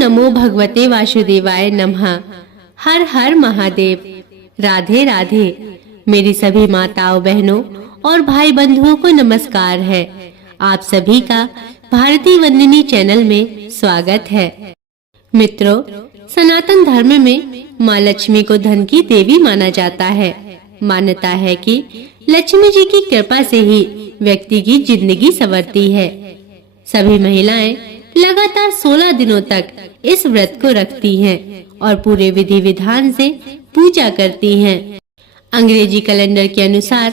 नमो भगवते वासुदेवाय नमः। हर हर महादेव। राधे राधे। मेरी सभी माताओं, बहनों और भाई बंधुओं को नमस्कार है। आप सभी का भारती वंदिनी चैनल में स्वागत है। मित्रों, सनातन धर्म में माँ लक्ष्मी को धन की देवी माना जाता है। मान्यता है कि लक्ष्मी जी की कृपा से ही व्यक्ति की जिंदगी संवरती है। सभी महिलाएं लगातार 16 दिनों तक इस व्रत को रखती हैं और पूरे विधि विधान से पूजा करती हैं। अंग्रेजी कैलेंडर के अनुसार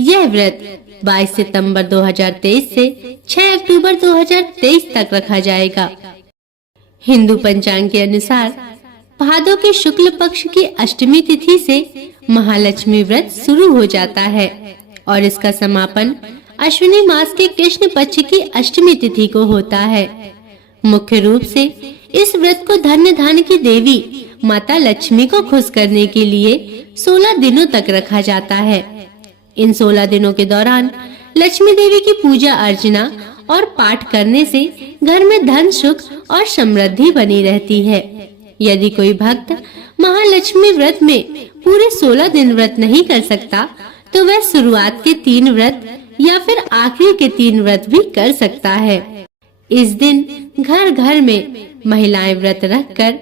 यह व्रत 22 सितंबर 2023 से 6 अक्टूबर 2023 तक रखा जाएगा। हिंदू पंचांग के अनुसार भादों के शुक्ल पक्ष की अष्टमी तिथि से महालक्ष्मी व्रत शुरू हो जाता है और इसका समापन अश्विनी मास के कृष्ण पक्ष की अष्टमी तिथि को होता है। मुख्य रूप से इस व्रत को धन्य धान्य की देवी माता लक्ष्मी को खुश करने के लिए 16 दिनों तक रखा जाता है। इन 16 दिनों के दौरान लक्ष्मी देवी की पूजा अर्चना और पाठ करने से घर में धन, सुख और समृद्धि बनी रहती है। यदि कोई भक्त महालक्ष्मी व्रत में पूरे 16 दिन व्रत नहीं कर सकता तो वह शुरुआत के 3 व्रत या फिर आखिरी के 3 व्रत भी कर सकता है। इस दिन घर घर में महिलाएं व्रत रखकर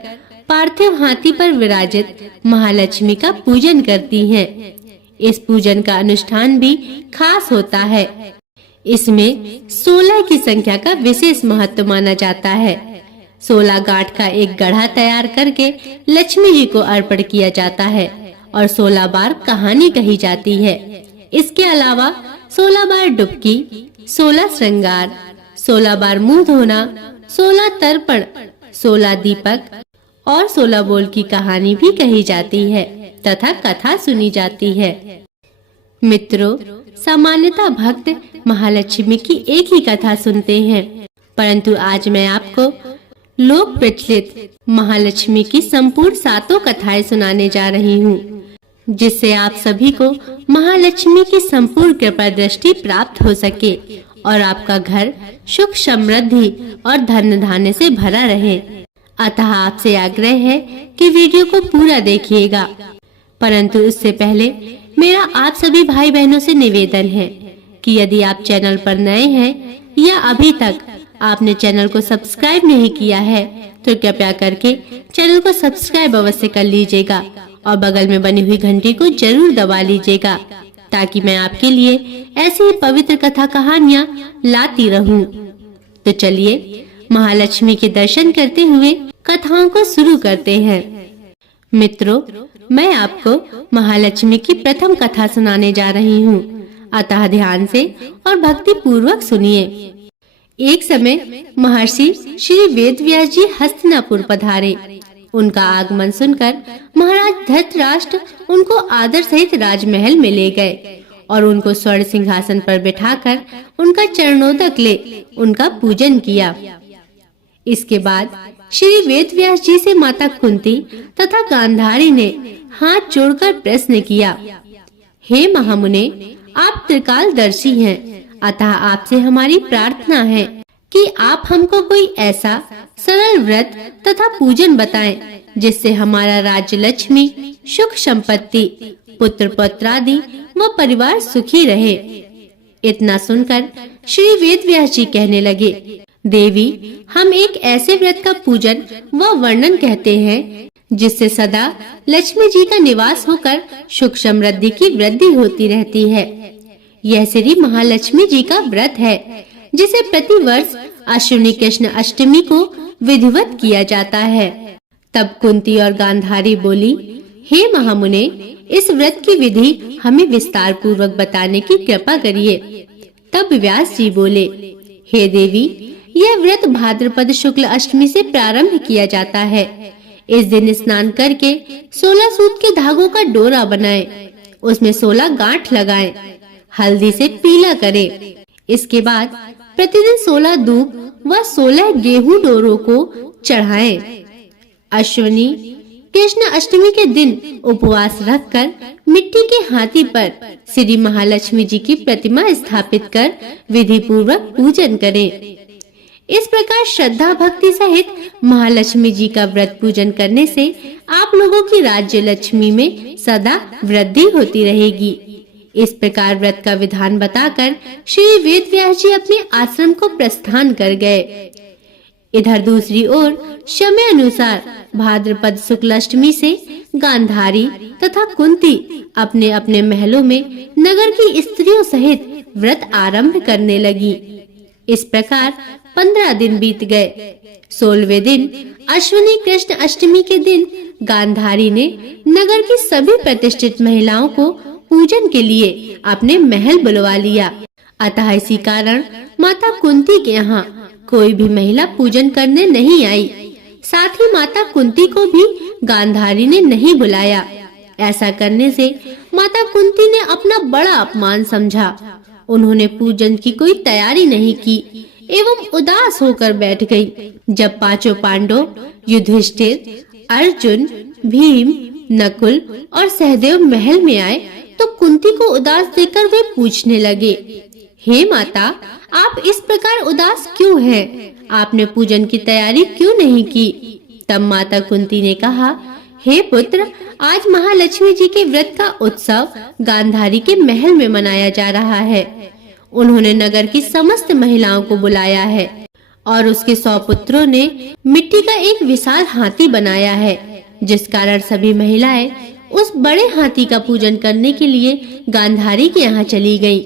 पार्थिव हाथी पर विराजित महालक्ष्मी का पूजन करती हैं। इस पूजन का अनुष्ठान भी खास होता है। इसमें 16 की संख्या का विशेष महत्व माना जाता है। 16 गांठ का एक गढ़ा तैयार करके लक्ष्मी जी को अर्पण किया जाता है और 16 बार कहानी कही जाती है। इसके अलावा 16 बार डुबकी, 16 श्रृंगार, 16 बार मुंह धोना, 16 तर्पण, 16 दीपक और 16 बोल की कहानी भी कही जाती है तथा कथा सुनी जाती है। मित्रों, सामान्यतः भक्त महालक्ष्मी की एक ही कथा सुनते हैं, परंतु आज मैं आपको लोक प्रचलित महालक्ष्मी की संपूर्ण 7 कथाएं सुनाने जा रही हूँ, जिससे आप सभी को महालक्ष्मी की संपूर्ण कृपा दृष्टि प्राप्त हो सके और आपका घर सुख, समृद्धि और धन धान्य से भरा रहे। अतः आपसे आग्रह है कि वीडियो को पूरा देखिएगा। परंतु उससे पहले मेरा आप सभी भाई बहनों से निवेदन है कि यदि आप चैनल पर नए हैं या अभी तक आपने चैनल को सब्सक्राइब नहीं किया है तो कृपया करके चैनल को सब्सक्राइब अवश्य कर लीजिएगा और बगल में बनी हुई घंटी को जरूर दबा लीजिएगा ताकि मैं आपके लिए ऐसी ही पवित्र कथा कहानियां लाती रहूं। तो चलिए महालक्ष्मी के दर्शन करते हुए कथाओं को शुरू करते हैं। मित्रों, मैं आपको महालक्ष्मी की प्रथम कथा सुनाने जा रही हूँ, अतः ध्यान से और भक्ति पूर्वक सुनिए। एक समय महर्षि श्री वेदव्यास जी हस्तिनापुर पधारे। उनका आगमन सुनकर महाराज धृतराष्ट्र उनको आदर सहित राजमहल में ले गए और उनको स्वर्ण सिंहासन पर बिठाकर उनका चरणोदक ले उनका पूजन किया। इसके बाद श्री वेदव्यास जी से माता कुंती तथा गांधारी ने हाथ जोड़कर प्रश्न किया, हे महामुने, आप त्रिकालदर्शी हैं, अतः आपसे हमारी प्रार्थना है कि आप हमको कोई ऐसा सरल व्रत तथा पूजन बताएं जिससे हमारा राज्य लक्ष्मी, सुख, संपत्ति, पुत्र पौत्रादि व परिवार सुखी रहे। इतना सुनकर श्री वेदव्यास जी कहने लगे, देवी, हम एक ऐसे व्रत का पूजन व वर्णन कहते हैं जिससे सदा लक्ष्मी जी का निवास होकर सुख समृद्धि की वृद्धि होती रहती है। यह श्री महालक्ष्मी जी का व्रत है जिसे प्रति वर्ष अश्विनी कृष्ण अष्टमी को विधिवत किया जाता है। तब कुंती और गांधारी बोली, हे महामुने, इस व्रत की विधि हमें विस्तार पूर्वक बताने की कृपा करिए। तब व्यास जी बोले, हे देवी, यह व्रत भाद्रपद शुक्ल अष्टमी से प्रारंभ किया जाता है। इस दिन स्नान करके 16 सूत के धागों का डोरा बनाएं, उसमें 16 गांठ लगाएं, हल्दी से पीला करें। इसके बाद प्रतिदिन 16 दूब व 16 गेहूं डोरों को चढ़ाएं। अश्विनी कृष्ण अष्टमी के दिन उपवास रखकर मिट्टी के हाथी पर श्री महालक्ष्मी जी की प्रतिमा स्थापित कर विधि पूर्वक पूजन करें। इस प्रकार श्रद्धा भक्ति सहित महालक्ष्मी जी का व्रत पूजन करने से आप लोगों की राज्य लक्ष्मी में सदा वृद्धि होती रहेगी। इस प्रकार व्रत का विधान बताकर श्री वेद व्यास जी अपने आश्रम को प्रस्थान कर गए। इधर दूसरी ओर समय अनुसार भाद्रपद शुक्ल अष्टमी से गांधारी तथा कुंती अपने अपने महलों में नगर की स्त्रियों सहित व्रत आरंभ करने लगी। इस प्रकार 15 दिन बीत गए। 16वें दिन अश्विनी कृष्ण अष्टमी के दिन गांधारी ने नगर की सभी प्रतिष्ठित महिलाओं को पूजन के लिए अपने महल बुलवा लिया। अतः इसी कारण माता कुंती के यहाँ कोई भी महिला पूजन करने नहीं आई। साथ ही माता कुंती को भी गांधारी ने नहीं बुलाया। ऐसा करने से माता कुंती ने अपना बड़ा अपमान समझा। उन्होंने पूजन की कोई तैयारी नहीं की एवं उदास होकर बैठ गई। जब पांचों पांडव युधिष्ठिर, अर्जुन, भीम, नकुल और सहदेव महल में आए तो कुंती को उदास देखकर वे पूछने लगे, हे माता, आप इस प्रकार उदास क्यों हैं? आपने पूजन की तैयारी क्यों नहीं की? तब माता कुंती ने कहा, हे पुत्र, आज महालक्ष्मी जी के व्रत का उत्सव गांधारी के महल में मनाया जा रहा है। उन्होंने नगर की समस्त महिलाओं को बुलाया है और उसके 100 पुत्रों ने मिट्टी का एक विशाल हाथी बनाया है, जिस कारण सभी महिलाएं उस बड़े हाथी का पूजन करने के लिए गांधारी के यहाँ चली गई,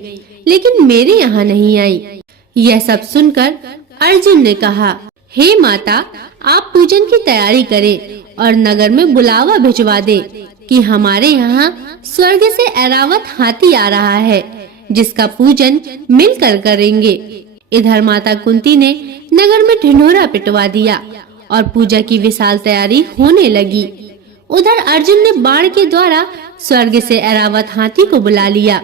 लेकिन मेरे यहाँ नहीं आई। यह सब सुनकर अर्जुन ने कहा, हे माता, आप पूजन की तैयारी करें और नगर में बुलावा भिजवा दे कि हमारे यहाँ स्वर्ग से ऐरावत हाथी आ रहा है, जिसका पूजन मिलकर करेंगे। इधर माता कुंती ने नगर में ढिंढोरा पिटवा दिया और पूजा की विशाल तैयारी होने लगी। उधर अर्जुन ने बाण के द्वारा स्वर्ग से ऐरावत हाथी को बुला लिया।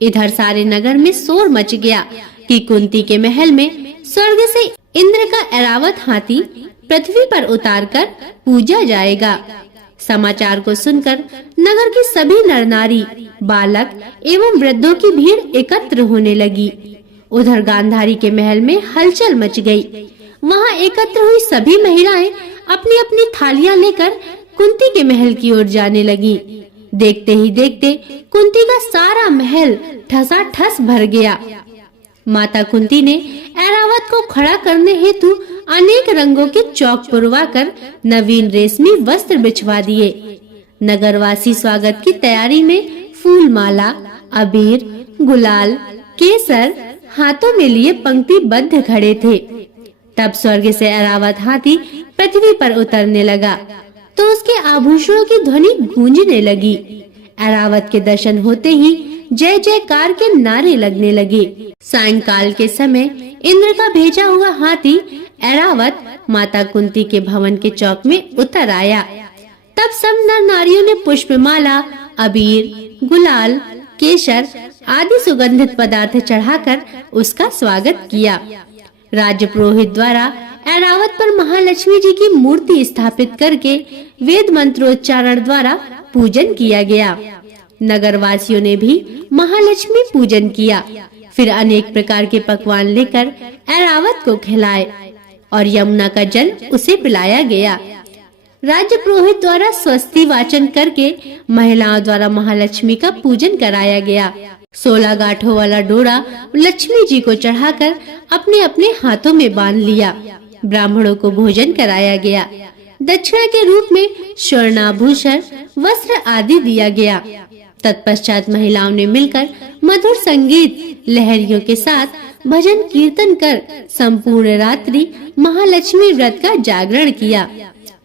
इधर सारे नगर में शोर मच गया कि कुंती के महल में स्वर्ग से इंद्र का ऐरावत हाथी पृथ्वी पर उतारकर पूजा जाएगा। समाचार को सुनकर नगर की सभी नर नारी, बालक एवं वृद्धों की भीड़ एकत्र होने लगी। उधर गांधारी के महल में हलचल मच गई। वहां एकत्र हुई सभी महिलाएं अपनी अपनी थालियां लेकर कुंती के महल की ओर जाने लगी। देखते ही देखते कुंती का सारा महल ठसाठस भर गया। माता कुंती ने ऐरावत को खड़ा करने हेतु अनेक रंगों के चौक पुरवाकर नवीन रेशमी वस्त्र बिछवा दिए। नगरवासी स्वागत की तैयारी में फूल माला, अबीर, गुलाल, केसर हाथों में लिए पंक्तिबद्ध खड़े थे। तब स्वर्ग से ऐरावत हाथी पृथ्वी पर उतरने लगा तो उसके आभूषणों की ध्वनि गूंजने लगी। ऐरावत के दर्शन होते ही जय जयकार के नारे लगने लगे। सायंकाल के समय इंद्र का भेजा हुआ हाथी ऐरावत माता कुंती के भवन के चौक में उतर आया। तब सब नर नारियों ने पुष्पमाला, अबीर, गुलाल, केसर आदि सुगंधित पदार्थ चढ़ाकर उसका स्वागत किया। राज्य पुरोहित द्वारा ऐरावत पर महालक्ष्मी जी की मूर्ति स्थापित करके वेद मंत्रोच्चारण द्वारा पूजन किया गया। नगरवासियों ने भी महालक्ष्मी पूजन किया। फिर अनेक प्रकार के पकवान लेकर ऐरावत को खिलाए और यमुना का जल उसे पिलाया गया। राज्य पुरोहित द्वारा स्वस्ति वाचन करके महिलाओं द्वारा महालक्ष्मी का पूजन कराया गया। 16 गांठों वाला डोरा लक्ष्मी जी को चढ़ाकर अपने अपने हाथों में बांध लिया। ब्राह्मणों को भोजन कराया गया। दक्षिणा के रूप में स्वर्णाभूषण, वस्त्र आदि दिया गया। तत्पश्चात महिलाओं ने मिलकर मधुर संगीत लहरियों के साथ भजन कीर्तन कर संपूर्ण रात्रि महालक्ष्मी व्रत का जागरण किया।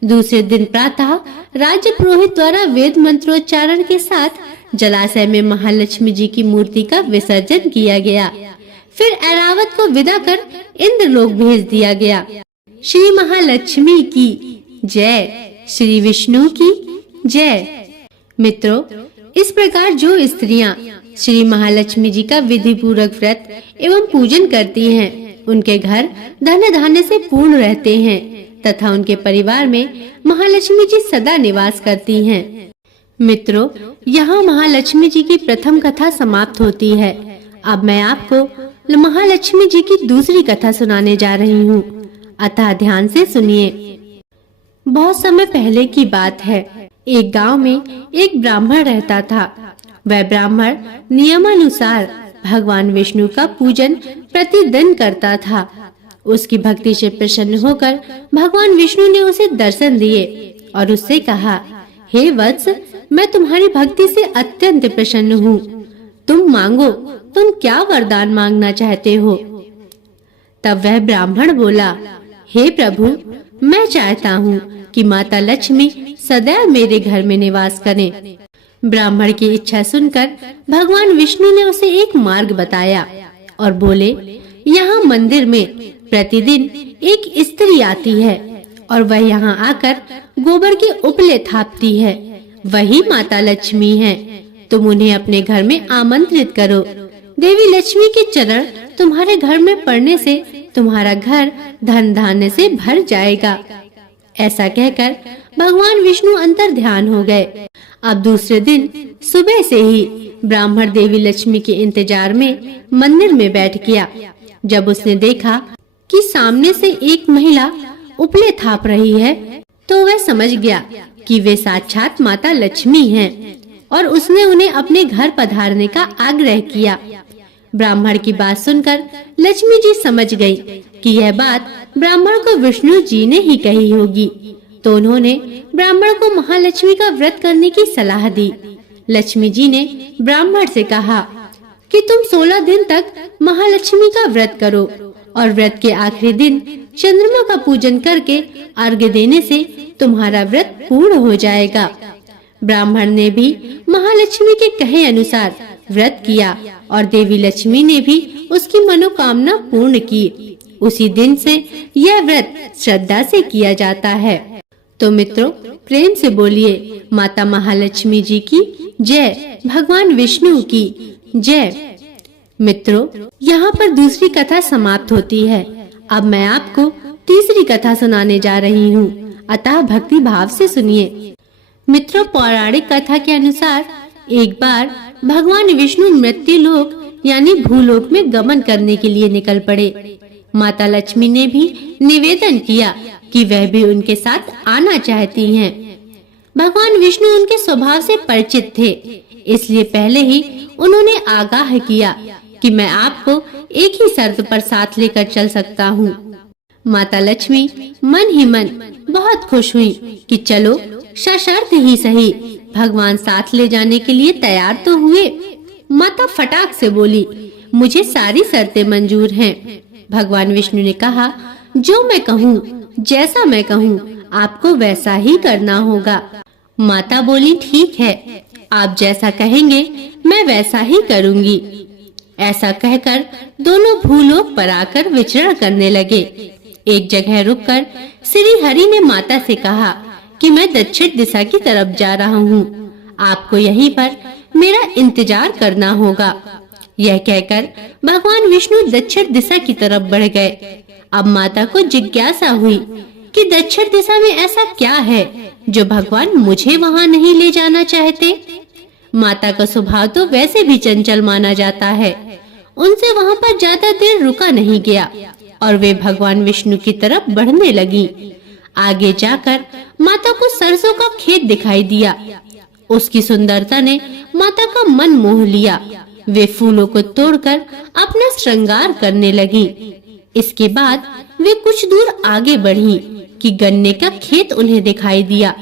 दूसरे दिन प्रातः राज्य पुरोहित द्वारा वेद मंत्रोच्चारण के साथ जलाशय में महालक्ष्मी जी की मूर्ति का विसर्जन किया गया। फिर ऐरावत को विदा कर इंद्रलोक भेज दिया गया। श्री महालक्ष्मी की जय, श्री विष्णु की जय। मित्रों, इस प्रकार जो स्त्रियां श्री महालक्ष्मी जी का विधि पूर्वक व्रत एवं पूजन करती हैं, उनके घर धन धान्य से पूर्ण रहते हैं तथा उनके परिवार में महालक्ष्मी जी सदा निवास करती हैं। मित्रों, यहाँ महालक्ष्मी जी की प्रथम कथा समाप्त होती है। अब मैं आपको महालक्ष्मी जी की दूसरी कथा सुनाने जा रही हूँ, अतः ध्यान से सुनिए। बहुत समय पहले की बात है। एक गांव में एक ब्राह्मण रहता था। वह ब्राह्मण नियमानुसार भगवान विष्णु का पूजन प्रतिदिन करता था। उसकी भक्ति से प्रसन्न होकर भगवान विष्णु ने उसे दर्शन दिए और उससे कहा, हे वत्स, मैं तुम्हारी भक्ति से अत्यंत प्रसन्न हूँ। तुम मांगो, तुम क्या वरदान मांगना चाहते हो? तब वह ब्राह्मण बोला, हे प्रभु, मैं चाहता हूँ कि माता लक्ष्मी सदैव मेरे घर में निवास करें। ब्राह्मण की इच्छा सुनकर भगवान विष्णु ने उसे एक मार्ग बताया और बोले, यहाँ मंदिर में प्रतिदिन एक स्त्री आती है और वह यहाँ आकर गोबर के उपले थापती है। वही माता लक्ष्मी है। तुम उन्हें अपने घर में आमंत्रित करो। देवी लक्ष्मी के चरण तुम्हारे घर में पड़ने से तुम्हारा घर धन धान्य से भर जाएगा। ऐसा कहकर भगवान विष्णु अंतर ध्यान हो गए। अब दूसरे दिन सुबह से ही ब्राह्मण देवी लक्ष्मी के इंतजार में मंदिर में बैठ गया। जब उसने देखा कि सामने से एक महिला उपले थाप रही है, तो वह समझ गया कि वे साक्षात माता लक्ष्मी हैं और उसने उन्हें अपने घर पधारने का आग्रह किया। ब्राह्मण की बात सुनकर लक्ष्मी जी समझ गई कि यह बात ब्राह्मण को विष्णु जी ने ही कही होगी, तो उन्होंने ब्राह्मण को महालक्ष्मी का व्रत करने की सलाह दी। लक्ष्मी जी ने ब्राह्मण से कहा कि तुम 16 दिन तक महालक्ष्मी का व्रत करो और व्रत के आखिरी दिन चंद्रमा का पूजन करके अर्घ्य देने से तुम्हारा व्रत पूर्ण हो जाएगा। ब्राह्मण ने भी महालक्ष्मी के कहे अनुसार व्रत किया और देवी लक्ष्मी ने भी उसकी मनोकामना पूर्ण की। उसी दिन से यह व्रत श्रद्धा से किया जाता है। तो मित्रों, प्रेम से बोलिए माता महालक्ष्मी जी की जय, भगवान विष्णु की जय। मित्रों, यहाँ पर दूसरी कथा समाप्त होती है। अब मैं आपको तीसरी कथा सुनाने जा रही हूँ, अतः भक्ति भाव से सुनिए। मित्रों, पौराणिक कथा के अनुसार एक बार भगवान विष्णु मृत्युलोक यानी भूलोक में गमन करने के लिए निकल पड़े। माता लक्ष्मी ने भी निवेदन किया कि वह भी उनके साथ आना चाहती हैं। भगवान विष्णु उनके स्वभाव से परिचित थे, इसलिए पहले ही उन्होंने आगाह किया कि मैं आपको एक ही शर्त पर साथ लेकर चल सकता हूँ। माता लक्ष्मी मन ही मन बहुत खुश हुई कि चलो सशर्त ही सही, भगवान साथ ले जाने के लिए तैयार तो हुए। माता फटाक से बोली, मुझे सारी शर्तें मंजूर हैं। भगवान विष्णु ने कहा, जो मैं कहूँ, जैसा मैं कहूँ, आपको वैसा ही करना होगा। माता बोली, ठीक है, आप जैसा कहेंगे मैं वैसा ही करूँगी। ऐसा कहकर दोनों भूलोक पर आकर विचरण करने लगे। एक जगह रुककर श्री हरि ने माता से कहा कि मैं दक्षिण दिशा की तरफ जा रहा हूँ, आपको यहीं पर मेरा इंतजार करना होगा। यह कहकर भगवान विष्णु दक्षिण दिशा की तरफ बढ़ गए। अब माता को जिज्ञासा हुई कि दक्षिण दिशा में ऐसा क्या है जो भगवान मुझे वहाँ नहीं ले जाना चाहते। माता का स्वभाव तो वैसे भी चंचल माना जाता है। उनसे वहाँ पर ज्यादा देर रुका नहीं गया और वे भगवान विष्णु की तरफ बढ़ने लगी। आगे जाकर माता को सरसों का खेत दिखाई दिया। उसकी सुंदरता ने माता का मन मोह लिया। वे फूलों को तोड़कर अपना श्रृंगार करने लगी। इसके बाद वे कुछ दूर आगे बढ़ी कि गन्ने का खेत उन्हें दिखाई दिया।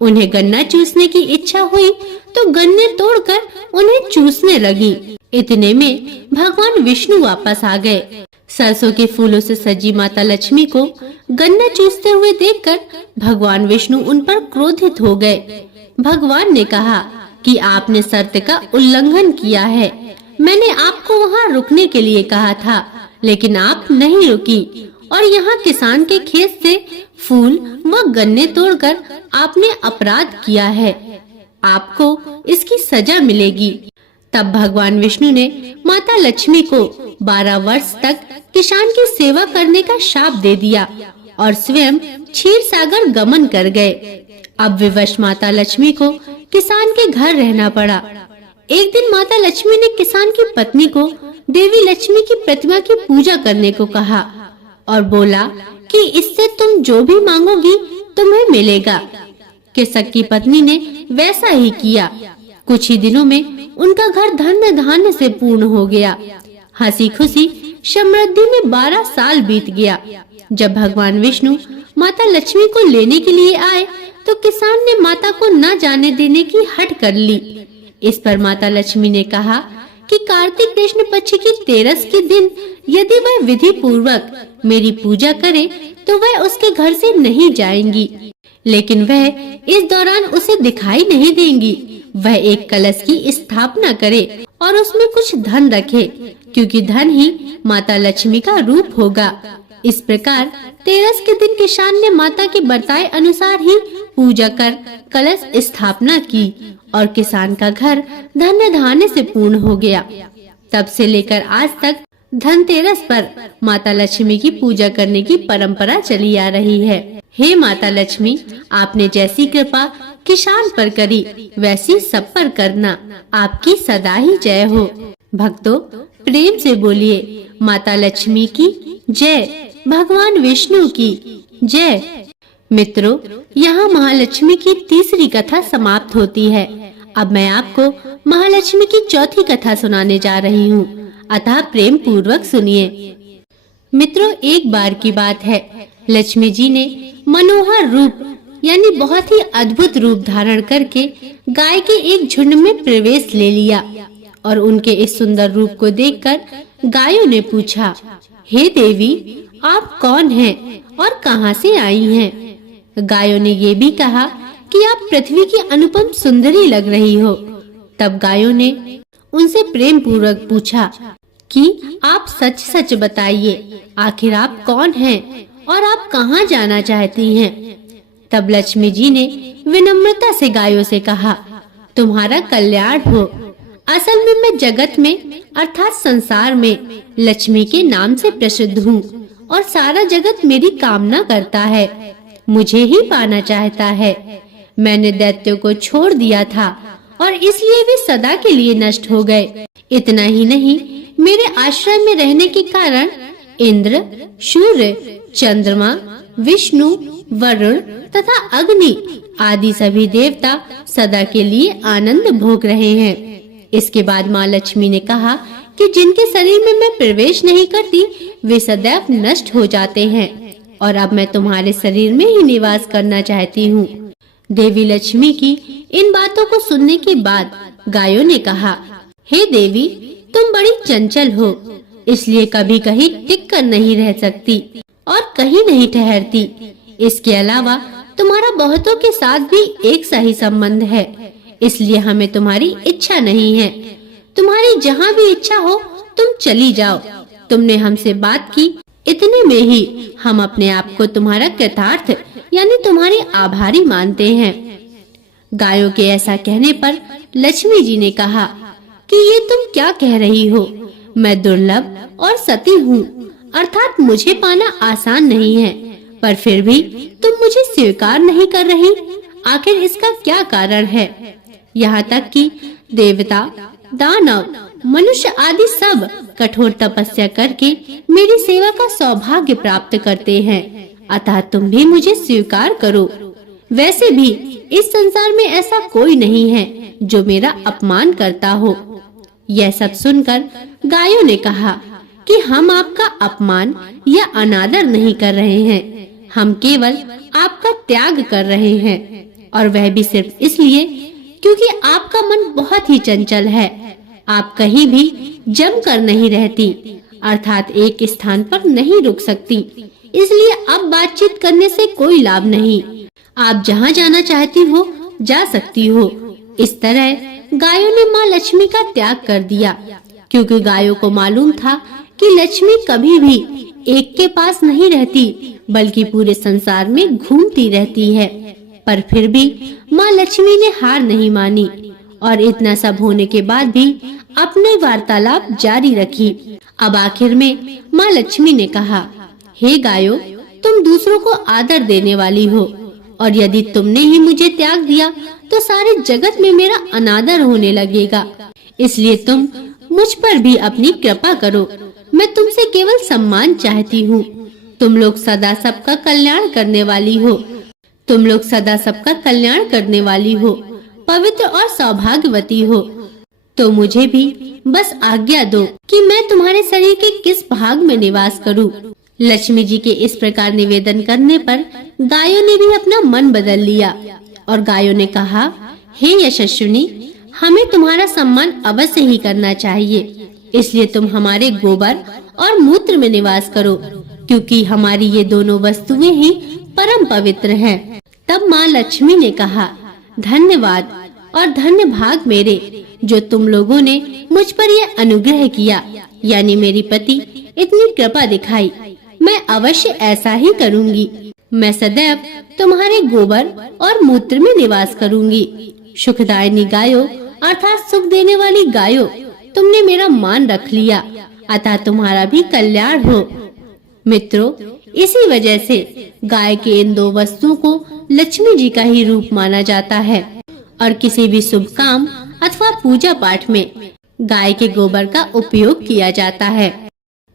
उन्हें गन्ना चूसने की इच्छा हुई तो गन्ने तोड़कर उन्हें चूसने लगी। इतने में भगवान विष्णु वापस आ गए। सरसों के फूलों से सजी माता लक्ष्मी को गन्ना चूसते हुए देखकर भगवान विष्णु उन पर क्रोधित हो गए। भगवान ने कहा कि आपने शर्त का उल्लंघन किया है। मैंने आपको वहाँ रुकने के लिए कहा था, लेकिन आप नहीं रुकी और यहाँ किसान के खेत से फूल व गन्ने तोड़कर आपने अपराध किया है। आपको इसकी सजा मिलेगी। तब भगवान विष्णु ने माता लक्ष्मी को 12 वर्ष तक किसान की सेवा करने का शाप दे दिया और स्वयं क्षीर सागर गमन कर गए। अब विवश माता लक्ष्मी को किसान के घर रहना पड़ा। एक दिन माता लक्ष्मी ने किसान की पत्नी को देवी लक्ष्मी की प्रतिमा की पूजा करने को कहा और बोला कि इससे तुम जो भी मांगोगी तुम्हें मिलेगा। कृषक की पत्नी ने वैसा ही किया। कुछ ही दिनों में उनका घर धन धान्य से पूर्ण हो गया। हंसी खुशी समृद्धि में 12 साल बीत गया। जब भगवान विष्णु माता लक्ष्मी को लेने के लिए आए तो किसान ने माता को न जाने देने की हट कर ली। इस पर माता लक्ष्मी ने कहा कि कार्तिक कृष्ण पक्ष की 13 के दिन यदि वह विधि पूर्वक मेरी पूजा करे तो वह उसके घर से नहीं जाएंगी, लेकिन वह इस दौरान उसे दिखाई नहीं देंगी। वह एक कलश की स्थापना करे और उसमें कुछ धन रखे, क्योंकि धन ही माता लक्ष्मी का रूप होगा। इस प्रकार 13 के दिन किसान ने माता के बताए अनुसार ही पूजा कर कलश स्थापना की और किसान का घर धन्य धान्य से पूर्ण हो गया। तब से लेकर आज तक धनतेरस पर माता लक्ष्मी की पूजा करने की परंपरा चली आ रही है। हे माता लक्ष्मी, आपने जैसी कृपा किसान पर करी वैसी सब पर करना। आपकी सदा ही जय हो। भक्तों, प्रेम से बोलिए माता लक्ष्मी की जय, भगवान विष्णु की जय। मित्रों, यहाँ महालक्ष्मी की तीसरी कथा समाप्त होती है। अब मैं आपको महालक्ष्मी की चौथी कथा सुनाने जा रही हूँ, अतः प्रेम पूर्वक सुनिए। मित्रों, एक बार की बात है, लक्ष्मी जी ने मनोहर रूप यानी बहुत ही अद्भुत रूप धारण करके गाय के एक झुंड में प्रवेश ले लिया और उनके इस सुंदर रूप को देखकर गायों ने पूछा, हे देवी, आप कौन हैं और कहां से आई हैं? गायों ने ये भी कहा कि आप पृथ्वी की अनुपम सुंदरी लग रही हो। तब गायों ने उनसे प्रेम पूर्वक पूछा कि आप सच सच बताइए, आखिर आप कौन हैं और आप कहां जाना चाहती हैं? तब लक्ष्मी जी ने विनम्रता से गायों से कहा, तुम्हारा कल्याण हो। असल में मैं जगत में अर्थात संसार में लक्ष्मी के नाम से प्रसिद्ध हूँ और सारा जगत मेरी कामना करता है, मुझे ही पाना चाहता है। मैंने दैत्यों को छोड़ दिया था और इसलिए वे सदा के लिए नष्ट हो गए। इतना ही नहीं, मेरे आश्रय में रहने के कारण इंद्र, सूर्य, चंद्रमा, विष्णु, वरुण तथा अग्नि आदि सभी देवता सदा के लिए आनंद भोग रहे हैं। इसके बाद माँ लक्ष्मी ने कहा कि जिनके शरीर में मैं प्रवेश नहीं करती वे सदैव नष्ट हो जाते हैं और अब मैं तुम्हारे शरीर में ही निवास करना चाहती हूँ। देवी लक्ष्मी की इन बातों को सुनने के बाद गायों ने कहा, हे देवी, तुम बड़ी चंचल हो, इसलिए कभी कहीं टिक कर नहीं रह सकती और कहीं नहीं ठहरती। इसके अलावा तुम्हारा बहुतों के साथ भी एक सही संबंध है, इसलिए हमें तुम्हारी इच्छा नहीं है। तुम्हारी जहाँ भी इच्छा हो तुम चली जाओ। तुमने हमसे बात की, इतने में ही हम अपने आप को तुम्हारा कृतार्थ यानी तुम्हारे आभारी मानते हैं। गायों के ऐसा कहने पर लक्ष्मी जी ने कहा कि ये तुम क्या कह रही हो? मैं दुर्लभ और सती हूँ, अर्थात मुझे पाना आसान नहीं है, पर फिर भी तुम मुझे स्वीकार नहीं कर रही। आखिर इसका क्या कारण है? यहाँ तक कि देवता, दानव, मनुष्य आदि सब कठोर तपस्या करके मेरी सेवा का सौभाग्य प्राप्त करते हैं, अतः तुम भी मुझे स्वीकार करो। वैसे भी इस संसार में ऐसा कोई नहीं है जो मेरा अपमान करता हो। यह सब सुनकर गायों ने कहा कि हम आपका अपमान या अनादर नहीं कर रहे हैं, हम केवल आपका त्याग कर रहे हैं, और वह भी सिर्फ इसलिए क्योंकि आपका मन बहुत ही चंचल है। आप कहीं भी जम कर नहीं रहती, अर्थात एक स्थान पर नहीं रुक सकती, इसलिए अब बातचीत करने से कोई लाभ नहीं। आप जहाँ जाना चाहती हो जा सकती हो। इस तरह गायों ने माँ लक्ष्मी का त्याग कर दिया, क्योंकि गायों को मालूम था कि लक्ष्मी कभी भी एक के पास नहीं रहती, बल्कि पूरे संसार में घूमती रहती है। पर फिर भी माँ लक्ष्मी ने हार नहीं मानी और इतना सब होने के बाद भी अपने वार्तालाप जारी रखी। अब आखिर में माँ लक्ष्मी ने कहा, हे गायों, तुम दूसरों को आदर देने वाली हो, और यदि तुमने ही मुझे त्याग दिया तो सारे जगत में मेरा अनादर होने लगेगा। इसलिए तुम मुझ पर भी अपनी कृपा करो। मैं तुमसे केवल सम्मान चाहती हूँ। तुम लोग सदा सबका कल्याण करने वाली हो। तुम लोग सदा सबका कल्याण करने वाली हो, पवित्र और सौभाग्यवती हो। तो मुझे भी बस आज्ञा दो कि मैं तुम्हारे शरीर के किस भाग में निवास करूं। लक्ष्मी जी के इस प्रकार निवेदन करने पर गायों ने भी अपना मन बदल लिया और गायों ने कहा, हे यशस्विनी, हमें तुम्हारा सम्मान अवश्य ही करना चाहिए। इसलिए तुम हमारे गोबर और मूत्र में निवास करो, क्योंकि हमारी ये दोनों वस्तुएं ही परम पवित्र हैं। तब माँ लक्ष्मी ने कहा, धन्यवाद और धन्य भाग मेरे, जो तुम लोगों ने मुझ पर यह अनुग्रह किया, यानी मेरी पति इतनी कृपा दिखाई। मैं अवश्य ऐसा ही करूंगी। मैं सदैव तुम्हारे गोबर और मूत्र में निवास करूंगी। सुखदायिनी गायों अर्थात सुख देने वाली गायों, तुमने मेरा मान रख लिया, अतः तुम्हारा भी कल्याण हो। मित्रों, इसी वजह से गाय के इन दो वस्तुओं को लक्ष्मी जी का ही रूप माना जाता है और किसी भी शुभ काम अथवा पूजा पाठ में गाय के गोबर का उपयोग किया जाता है।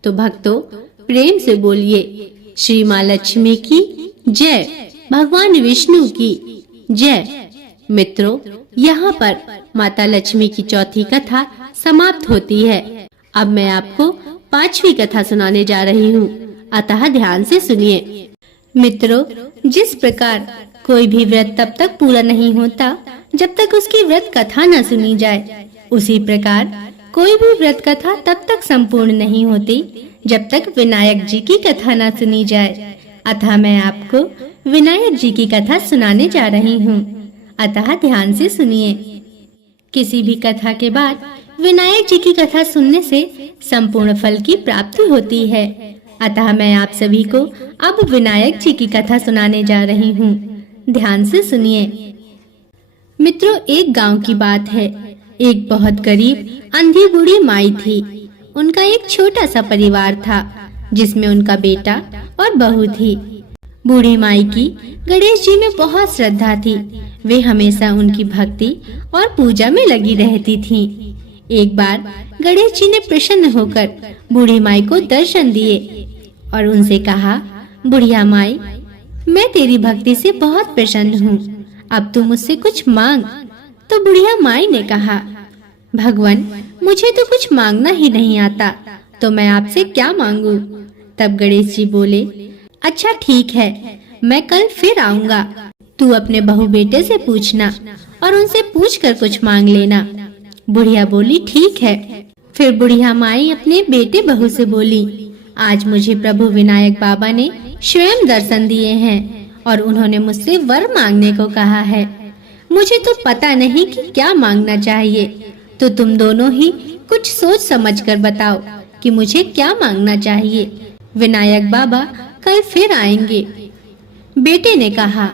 तो भक्तों, प्रेम से बोलिए, श्री माँ लक्ष्मी की जय, भगवान विष्णु की जय। मित्रों, यहाँ पर माता लक्ष्मी की चौथी कथा समाप्त होती है। अब मैं आपको पांचवी कथा सुनाने जा रही हूँ, अतः ध्यान से सुनिए। मित्रों, जिस प्रकार कोई भी व्रत तब तक पूरा नहीं होता जब तक उसकी व्रत कथा न सुनी जाए, उसी प्रकार कोई भी व्रत कथा तब तक संपूर्ण नहीं होती जब तक विनायक जी की कथा न सुनी जाए। अतः मैं आपको विनायक जी की कथा सुनाने जा रही हूँ, अतः ध्यान से सुनिए। किसी भी कथा के बाद विनायक जी की कथा सुनने से संपूर्ण फल की प्राप्ति होती है। अतः मैं आप सभी को अब विनायक जी की कथा सुनाने जा रही हूँ, ध्यान से सुनिए। मित्रों, एक गांव की बात है। एक बहुत गरीब अंधी बूढ़ी माई थी। उनका एक छोटा सा परिवार था, जिसमें उनका बेटा और बहू थी। बूढ़ी माई की गणेश जी में बहुत श्रद्धा थी। वे हमेशा उनकी भक्ति और पूजा में लगी रहती थीं। एक बार गणेश जी ने प्रसन्न होकर बूढ़ी माई को दर्शन दिए और उनसे कहा, बुढ़िया माई, मैं तेरी भक्ति से बहुत प्रसन्न हूँ। अब तू मुझसे कुछ मांग। तो बुढ़िया माई ने कहा, भगवान, मुझे तो कुछ मांगना ही नहीं आता, तो मैं आपसे क्या मांगू। तब गणेश जी बोले, अच्छा ठीक है, मैं कल फिर आऊंगा। तू अपने बहू बेटे से पूछना और उनसे पूछकर कुछ मांग लेना। बुढ़िया बोली, ठीक है। फिर बुढ़िया माई अपने बेटे बहू से बोली, आज मुझे प्रभु विनायक बाबा ने स्वयं दर्शन दिए हैं और उन्होंने मुझसे वर मांगने को कहा है। मुझे तो पता नहीं कि क्या मांगना चाहिए, तो तुम दोनों ही कुछ सोच समझकर बताओ कि मुझे क्या मांगना चाहिए। विनायक बाबा कल फिर आएंगे। बेटे ने कहा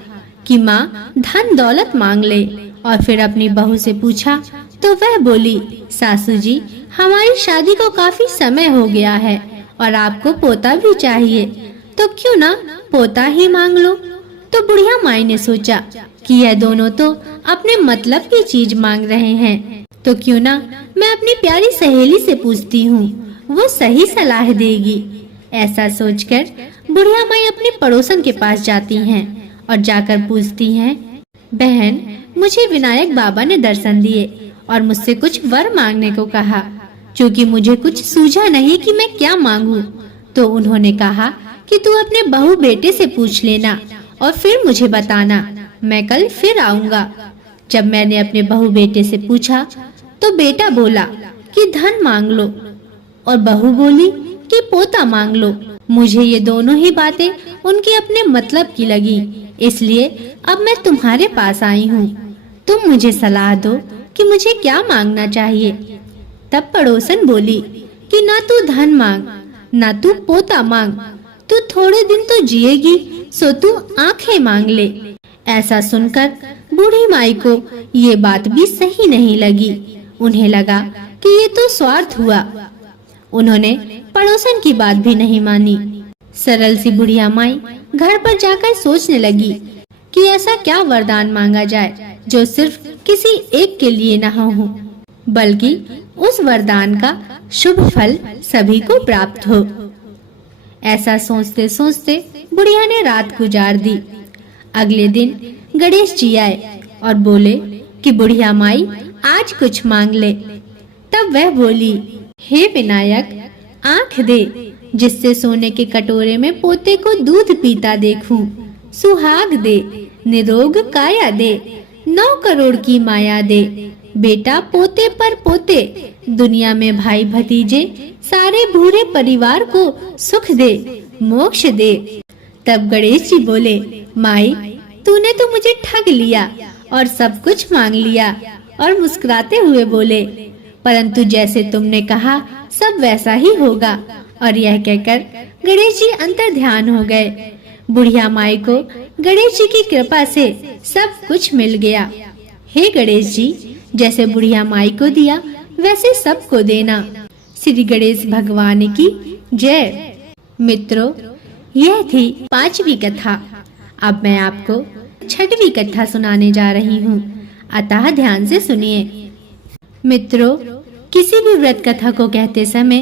कि माँ धन दौलत मांग ले, और फिर अपनी बहू से पूछा तो वह बोली, सासू जी, हमारी शादी को काफी समय हो गया है और आपको पोता भी चाहिए, तो क्यों ना पोता ही मांग लो। तो बुढ़िया माई ने सोचा कि यह दोनों तो अपने मतलब की चीज मांग रहे हैं, तो क्यों ना मैं अपनी प्यारी सहेली से पूछती हूँ, वो सही सलाह देगी। ऐसा सोचकर बुढ़िया माई अपने पड़ोसन के पास जाती हैं और जाकर पूछती हैं, बहन, मुझे विनायक बाबा ने दर्शन दिए और मुझसे कुछ वर मांगने को कहा, क्योंकि मुझे कुछ सूझा नहीं कि मैं क्या मांगूं। तो उन्होंने कहा कि तू अपने बहू बेटे से पूछ लेना और फिर मुझे बताना, मैं कल फिर आऊंगा। जब मैंने अपने बहू बेटे से पूछा तो बेटा बोला कि धन मांग लो और बहू बोली कि पोता मांग लो। मुझे ये दोनों ही बातें उनके अपने मतलब की लगी, इसलिए अब मैं तुम्हारे पास आई हूँ। तुम मुझे सलाह दो कि मुझे क्या मांगना चाहिए। तब पड़ोसन बोली कि ना तू धन मांग, ना तू पोता मांग, तू थोड़े दिन तो जिएगी, सो तू आंखें मांग ले। ऐसा सुनकर बूढ़ी माई को ये बात भी सही नहीं लगी। उन्हें लगा कि ये तो स्वार्थ हुआ। उन्होंने पड़ोसन की बात भी नहीं मानी। सरल सी बुढ़िया माई घर पर जाकर सोचने लगी कि ऐसा क्या वरदान मांगा जाए जो सिर्फ किसी एक के लिए न हो। बल्कि उस वरदान का शुभ फल सभी को प्राप्त हो। ऐसा सोचते सोचते बुढ़िया ने रात गुजार दी। अगले दिन गणेश जी आए और बोले कि बुढ़िया माई आज कुछ मांग ले। तब वह बोली, हे विनायक, आंख दे जिससे सोने के कटोरे में पोते को दूध पीता देखूं। सुहाग दे, निरोग काया दे, 9 करोड़ की माया दे। बेटा पोते पर पोते, दुनिया में भाई भतीजे, सारे भूरे परिवार को सुख दे, मोक्ष दे। तब गणेश जी बोले, माई तूने तो मुझे ठग लिया और सब कुछ मांग लिया। और मुस्कुराते हुए बोले, परंतु जैसे तुमने कहा सब वैसा ही होगा। और यह कहकर गणेश जी अंतर ध्यान हो गए। बुढ़िया माई को गणेश जी की कृपा से सब कुछ मिल गया। हे गणेश जी, जैसे बुढ़िया माई को दिया वैसे सबको देना। श्री गणेश भगवान की जय। मित्रों, यह थी 5वीं कथा। अब मैं आपको 6वीं कथा सुनाने जा रही हूँ, अतः ध्यान से सुनिए। मित्रों, किसी भी व्रत कथा को कहते समय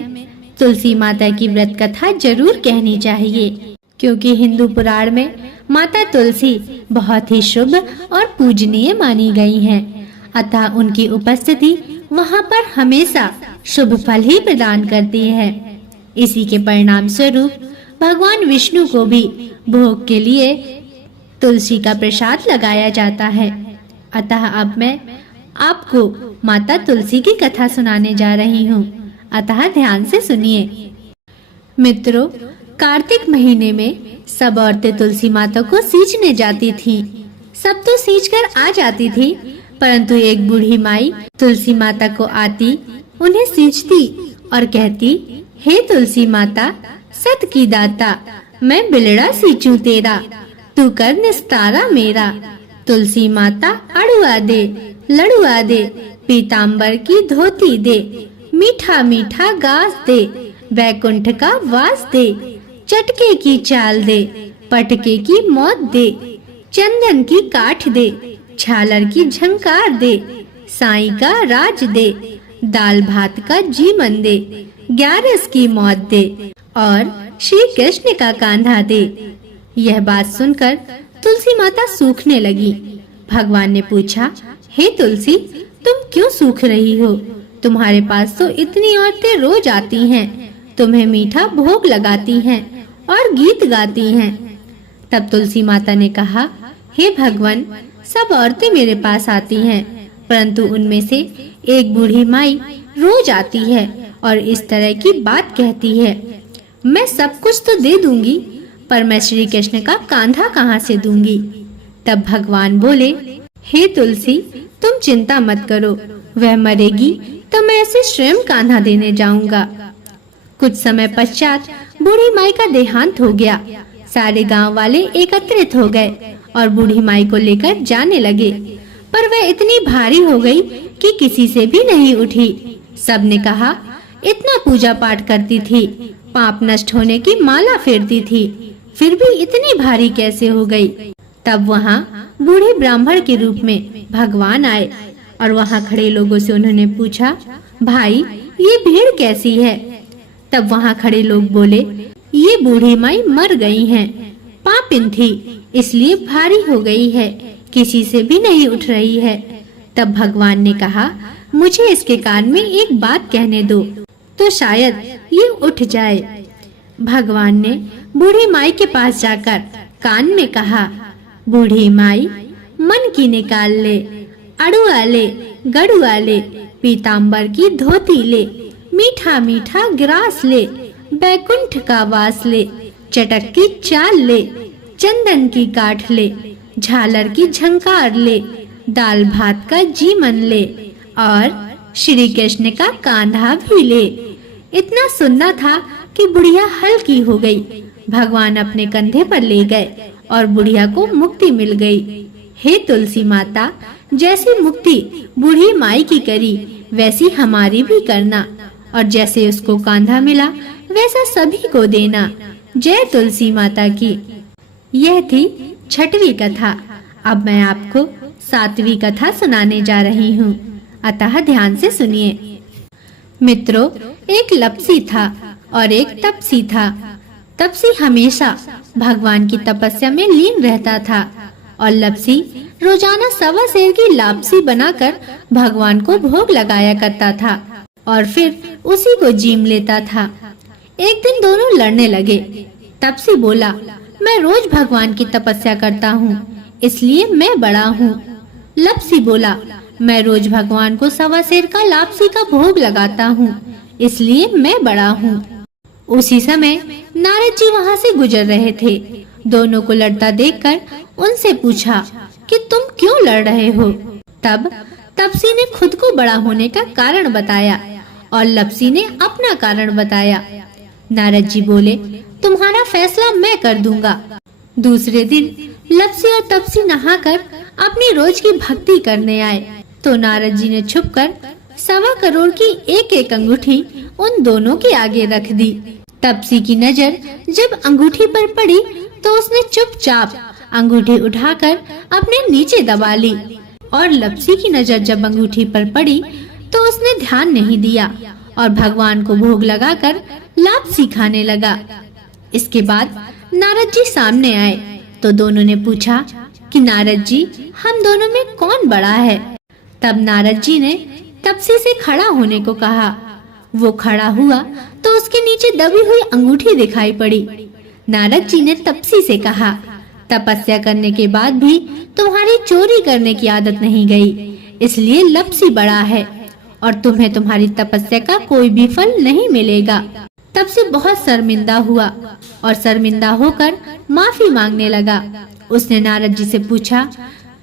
तुलसी माता की व्रत कथा जरूर कहनी चाहिए, क्योंकि हिंदू पुराण में माता तुलसी बहुत ही शुभ और पूजनीय मानी गई हैं। अतः उनकी उपस्थिति वहाँ पर हमेशा शुभ फल ही प्रदान करती है। इसी के परिणाम स्वरूप भगवान विष्णु को भी भोग के लिए तुलसी का प्रसाद लगाया जाता है। अतः अब मैं आपको माता तुलसी की कथा सुनाने जा रही हूँ, अतः ध्यान से सुनिए। मित्रों, कार्तिक महीने में सब औरतें तुलसी माता को सींचने जाती थीं। सब तो सींच कर आ जाती थी, परंतु एक बूढ़ी माई तुलसी माता को आती, उन्हें सींचती और कहती, हे तुलसी माता, सत की दाता, मैं बिलड़ा सींचूं तेरा, तू कर निस्तारा मेरा। तुलसी माता अड़ुआ दे, लड़ुआ दे, पीतांबर की धोती दे, मीठा मीठा गास दे, वैकुंठ का वास दे, चटके की चाल दे, पटके की मौत दे, चंदन की काठ दे, झालर की झंकार दे, साईं का राज दे, दाल भात का जीवन दे, 11 की मौत दे और श्री कृष्ण का कांधा दे। यह बात सुनकर तुलसी माता सूखने लगी। भगवान ने पूछा, हे तुलसी, तुम क्यों सूख रही हो? तुम्हारे पास तो इतनी औरतें रोज आती हैं, तुम्हें मीठा भोग लगाती हैं और गीत गाती हैं। तब तुलसी माता ने कहा, हे भगवान, सब औरतें मेरे पास आती हैं, परंतु उनमें से एक बूढ़ी माई रोज आती है और इस तरह की बात कहती है। मैं सब कुछ तो दे दूंगी, पर मैं श्री कृष्ण का कांधा कहाँ से दूंगी? तब भगवान बोले, हे तुलसी, तुम चिंता मत करो, वह मरेगी तो मैं उसे स्वयं कांधा देने जाऊंगा। कुछ समय पश्चात बूढ़ी माई का देहांत हो गया। सारे गांव वाले एकत्रित हो गए और बूढ़ी माई को लेकर जाने लगे, पर वह इतनी भारी हो गई कि किसी से भी नहीं उठी। सबने कहा, इतना पूजा पाठ करती थी, पाप नष्ट होने की माला फेरती थी, फिर भी इतनी भारी कैसे हो गई? तब वहाँ बूढ़े ब्राह्मण के रूप में भगवान आए और वहाँ खड़े लोगों से उन्होंने पूछा, भाई ये भीड़ कैसी है? तब वहाँ खड़े लोग बोले, ये बूढ़ी माई मर गई हैं, पापिन थी इसलिए भारी हो गई है, किसी से भी नहीं उठ रही है। तब भगवान ने कहा, मुझे इसके कान में एक बात कहने दो, तो शायद ये उठ जाए। भगवान ने बूढ़ी माई के पास जाकर कान में कहा, बूढ़ी माई, मन की निकाल ले, अड़ुआ ले, गड़ुआ ले, पीतांबर की धोती ले, मीठा मीठा ग्रास ले, बैकुंठ का वास ले, चटक की चाल ले, चंदन की काठ ले, झालर की झंकार ले, दाल भात का जीवन ले और श्री कृष्ण का कांधा भी ले। इतना सुनना था कि बुढ़िया हल्की हो गई। भगवान अपने कंधे पर ले गए और बुढ़िया को मुक्ति मिल गई। हे तुलसी माता, जैसी मुक्ति बूढ़ी माई की करी वैसी हमारी भी करना, और जैसे उसको कांधा मिला वैसा सभी को देना। जय तुलसी माता की। यह थी 6वीं कथा। अब मैं आपको 7वीं कथा सुनाने जा रही हूँ, अतः ध्यान से सुनिए। मित्रों, एक लप्सी था और एक तपसी था। तपसी हमेशा भगवान की तपस्या में लीन रहता था और लप्सी रोजाना 1.25 सेर की लापसी बनाकर भगवान को भोग लगाया करता था और फिर उसी को जीम लेता था। एक दिन दोनों लड़ने लगे। तपसी बोला, मैं रोज भगवान की तपस्या करता हूँ, इसलिए मैं बड़ा हूँ। लप्सी बोला, मैं रोज भगवान को 1.25 सेर का लापसी का भोग लगाता हूँ, इसलिए मैं बड़ा हूँ। उसी समय नारद जी वहाँ से गुजर रहे थे। दोनों को लड़ता देखकर उनसे पूछा कि तुम क्यों लड़ रहे हो? तब तपसी ने खुद को बड़ा होने का कारण बताया और लप्सी ने अपना कारण बताया। नारद जी बोले, तुम्हारा फैसला मैं कर दूंगा। दूसरे दिन लप्सी और तपसी नहाकर अपनी रोज की भक्ति करने आए तो नारद जी ने छुपकर 1.25 करोड़ की एक अंगूठी उन दोनों के आगे रख दी। तपसी की नजर जब अंगूठी पर पड़ी तो उसने चुपचाप अंगूठी उठाकर अपने नीचे दबा ली और लप्सी की नजर जब अंगूठी पर पड़ी तो उसने ध्यान नहीं दिया और भगवान को भोग लगाकर लापसी खाने लगा। इसके बाद नारद जी सामने आए तो दोनों ने पूछा कि नारद जी, हम दोनों में कौन बड़ा है? तब नारद जी ने तपसी से खड़ा होने को कहा। वो खड़ा हुआ तो उसके नीचे दबी हुई अंगूठी दिखाई पड़ी। नारद जी ने तपसी से कहा, तपस्या करने के बाद भी तुम्हारी चोरी करने की आदत नहीं गई, इसलिए लप्सी बड़ा है और तुम्हें तुम्हारी तपस्या का कोई भी फल नहीं मिलेगा। तब से बहुत शर्मिंदा हुआ और शर्मिंदा होकर माफी मांगने लगा। उसने नारद जी से पूछा,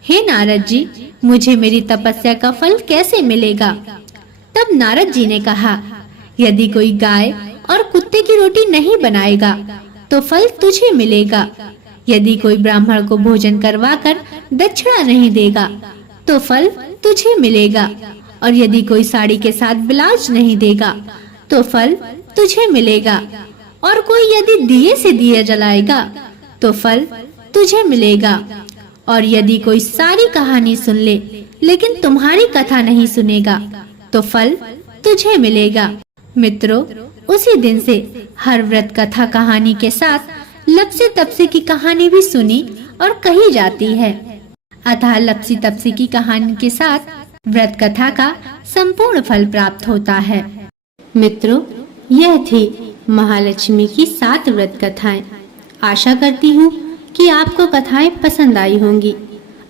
हे नारद जी, मुझे मेरी तपस्या का फल कैसे मिलेगा? तब नारद जी ने कहा, यदि कोई गाय और कुत्ते की रोटी नहीं बनाएगा तो फल तुझे मिलेगा। यदि कोई ब्राह्मण को भोजन करवाकर दक्षिणा नहीं देगा तो फल तुझे मिलेगा और यदि कोई साड़ी के साथ ब्लाउज नहीं देगा तो फल तुझे मिलेगा और कोई यदि दिए से दिया जलाएगा तो फल तुझे मिलेगा और यदि कोई सारी कहानी सुन ले लेकिन तुम्हारी कथा नहीं सुनेगा तो फल तुझे मिलेगा। मित्रों, उसी दिन से हर व्रत कथा कहानी के साथ लप्सी तपसी की कहानी भी सुनी और कही जाती है। अतः लप्सी तपसी की कहानी के साथ व्रत कथा का संपूर्ण फल प्राप्त होता है। मित्रों, यह थी महालक्ष्मी की 7 व्रत कथाएं। आशा करती हूँ कि आपको कथाएं पसंद आई होंगी।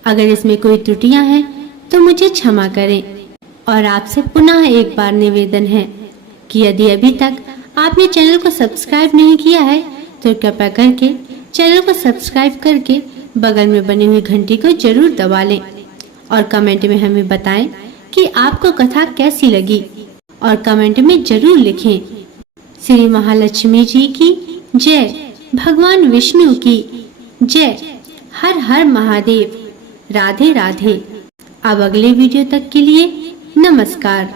अगर इसमें कोई त्रुटियां हैं तो मुझे क्षमा करें और आपसे पुनः एक बार निवेदन है कि यदि अभी तक आपने चैनल को सब्सक्राइब नहीं किया है तो कृपया करके चैनल को सब्सक्राइब करके बगल में बनी हुई घंटी को जरूर दबा लें और कमेंट में हमें बताएं कि आपको कथा कैसी लगी और कमेंट में जरूर लिखें। श्री महालक्ष्मी जी की जय, भगवान विष्णु की जय, हर हर महादेव, राधे राधे। अब अगले वीडियो तक के लिए नमस्कार।